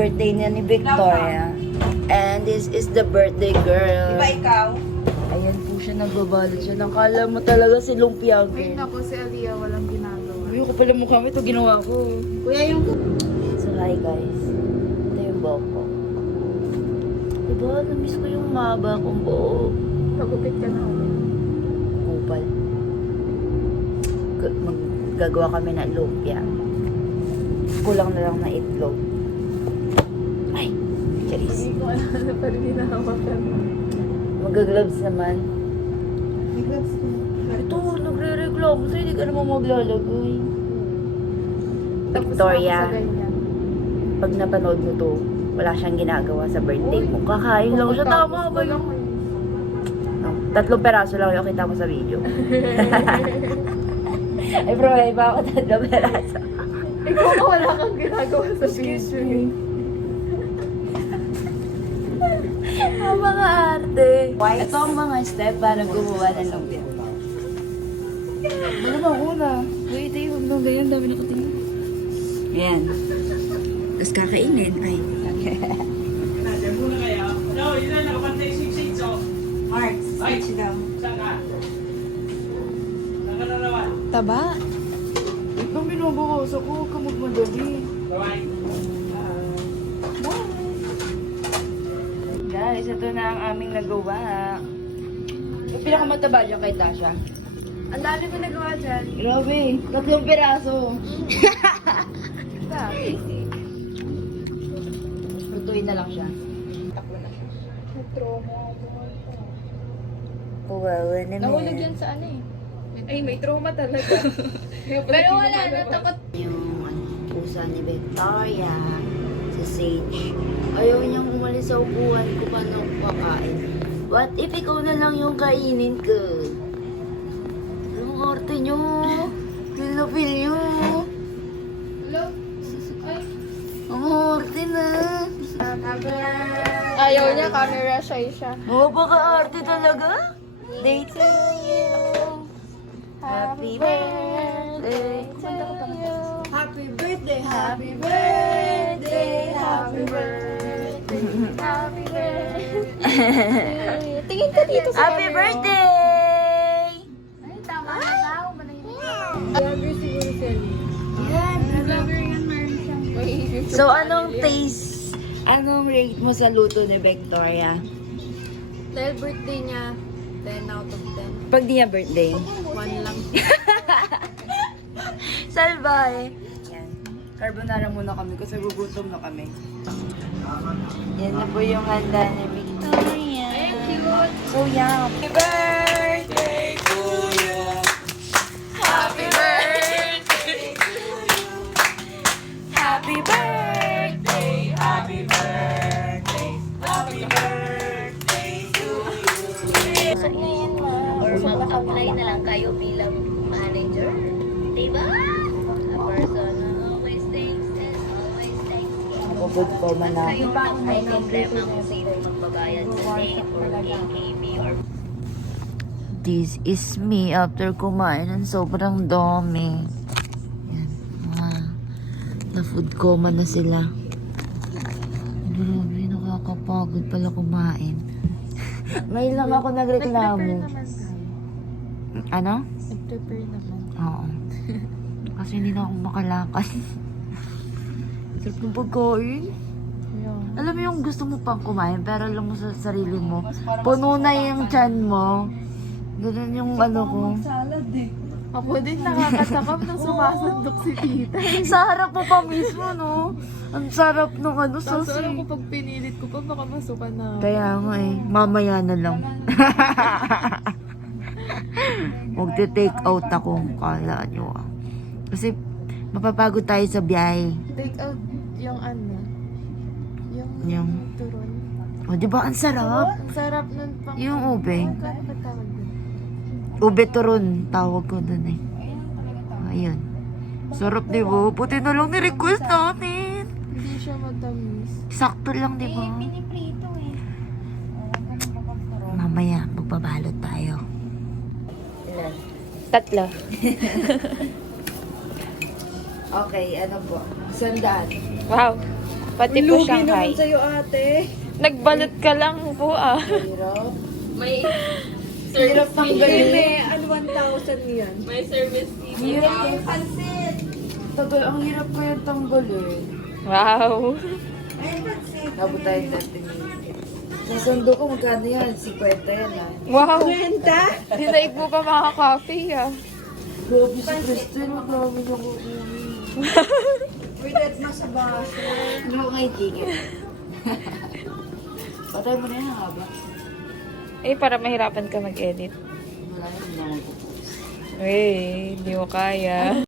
birthday niya ni Victoria. And this is the birthday girl. Diba ikaw? Ayan po siya, nagbabalot siya. Nakala mo talaga si Lumpia Wait girl. ako, si Aliyah walang ginagawa. Uy, ko pala mukha mo. Ito ginawa ko. Kuya yung... So hi guys. Ito yung buhok ko. Diba, namiss ko yung mahaba kong buhok. Pagupit ka na ulit. Kupal. Gagawa kami ng lumpia. Kulang na lang na itlog. Ay, charis. Hindi ko alam na pa rin hinahawakan. Mag-gloves naman. May gloves ko. Ito, nagre-reklamo sa'yo. Hindi ka naman maglalagay. Tapos Victoria, ako sa ganyan. pag napanood mo to, wala siyang ginagawa sa birthday mo. Kakain lang siya. Tama ba yun? No, 3 peraso lang yung kita mo sa video. Ay, bro, iba ako 3 peraso. Ikaw ka wala kang ginagawa sa video. Ang mga arte. Ito ang mga step para gumawa ng lumpia. Ano ba una? Wait, huwag nang ganyan. Dami na katingin. Ayan. Tapos kakainin. Ay. Nandiyan muna kayo. No, yun na, nakapantay six oh. Mark, switch daw. Saan ka? Saan ka na naman? Taba? Ikaw binubukas ako. Huwag ka magmadali. Bye-bye. Guys, ito na ang aming nagawa. Yung pinakamataba dyan kay Tasha. Ang dami ko nagawa dyan. Grabe, 3 piraso. Lutuin na lang siya. Trauma ako. Kawawa naman. Nahulog yan sa ano eh. Ay, may trauma talaga. Pero wala na, takot. Yung pusa ni Victoria, si Sage. Ayaw niyang umalis sa upuan ko paano kakain. What if ikaw na lang yung kainin ko? Ang arte niyo. Feel na feel niyo. Hello? Ay. Ang arte na. Ayaw niya, camera shy siya. Oh, baka arte talaga? Day to you. Happy birthday to you. Happy birthday, Happy birthday, Happy birthday. Happy birthday. Tingin ka dito sa Happy camera. birthday! Ay, tama na tao. Vlogger siguro si Aliyah. Vlogger yan, meron siyang. So, anong taste, anong rate mo sa luto ni Victoria? Dahil birthday niya, 10 out of 10. Pag di niya birthday? 1 lang. Salbay! Yan. Carbonara muna kami kasi gugutom na kami. Yan na po yung handa ni Victoria. Ay, cute. So, yum. Happy birthday to you. Happy birthday to you. Happy birthday. Happy birthday. Happy birthday to you. Or mag-apply na lang kayo bilang manager. Diba? A person who always thinks and always thinks. Good po man na. Kayo pag may problema kung sino magbabayad sa NAIT or KKB or This is me after kumain ng sobrang dami. Yan. Na food coma na sila. Grabe, nakakapagod pala kumain. Ngayon lang ako nagreklamo. Nag-prepare naman tayo. Ano? Nag-prepare naman. Oo. Kasi hindi na ako makalakad. Sarap ng pagkain. Yeah. Alam mo yung gusto mo pang kumain, pero alam mo sa sarili mo, puno na yung tiyan mo. Ganun yung ano ko. salad eh. Ako din nakakatakam nang sumasandok si tita. Sa harap mo pa mismo, no? Ang sarap ng ano, Tapos sauce alam ko eh. pag pinilit ko pa baka masukan na. Kaya nga eh, mamaya na lang. Magte-take out ako, kala nyo ah. Kasi mapapagod tayo sa biyahe. Take out yung ano. Yung Yung- turon. O, di ba ang sarap? Ang sarap nun pang... Yung ube. Kano ba tawag dun? Ube turon, tawag ko dun eh. Ayun. Sarap, di ba? Puti na lang ni-request natin. Hindi siya matamis. Sakto lang, di ba? Mamaya, magbabalot tayo. Ilan? 3. Okay, ano po? 100. Wow. Pati po Lugi Shanghai. naman sa'yo, ate. Nagbalot ka lang po ah. Hirap. May Hirap tanggalin. Hindi, ano 1,000 yan? may service fee. Hirap. Pansit! Tagal, ang hirap ko yung tanggalin. Wow. Ay, pansit. Nabot tayo 30 minutes. Sa sundo ko, magkano yan? 50 yan ah. Wow. Kwenta? Dinaig mo pa mga coffee ah. Grabe si Kristen, magkano na ko. With that masabaso. Ano kay chicken? Patay mo na yan, haba. Eh, para mahirapan ka mag-edit. Wala na, hindi na ako magpo-post. Eh, hindi mo kaya.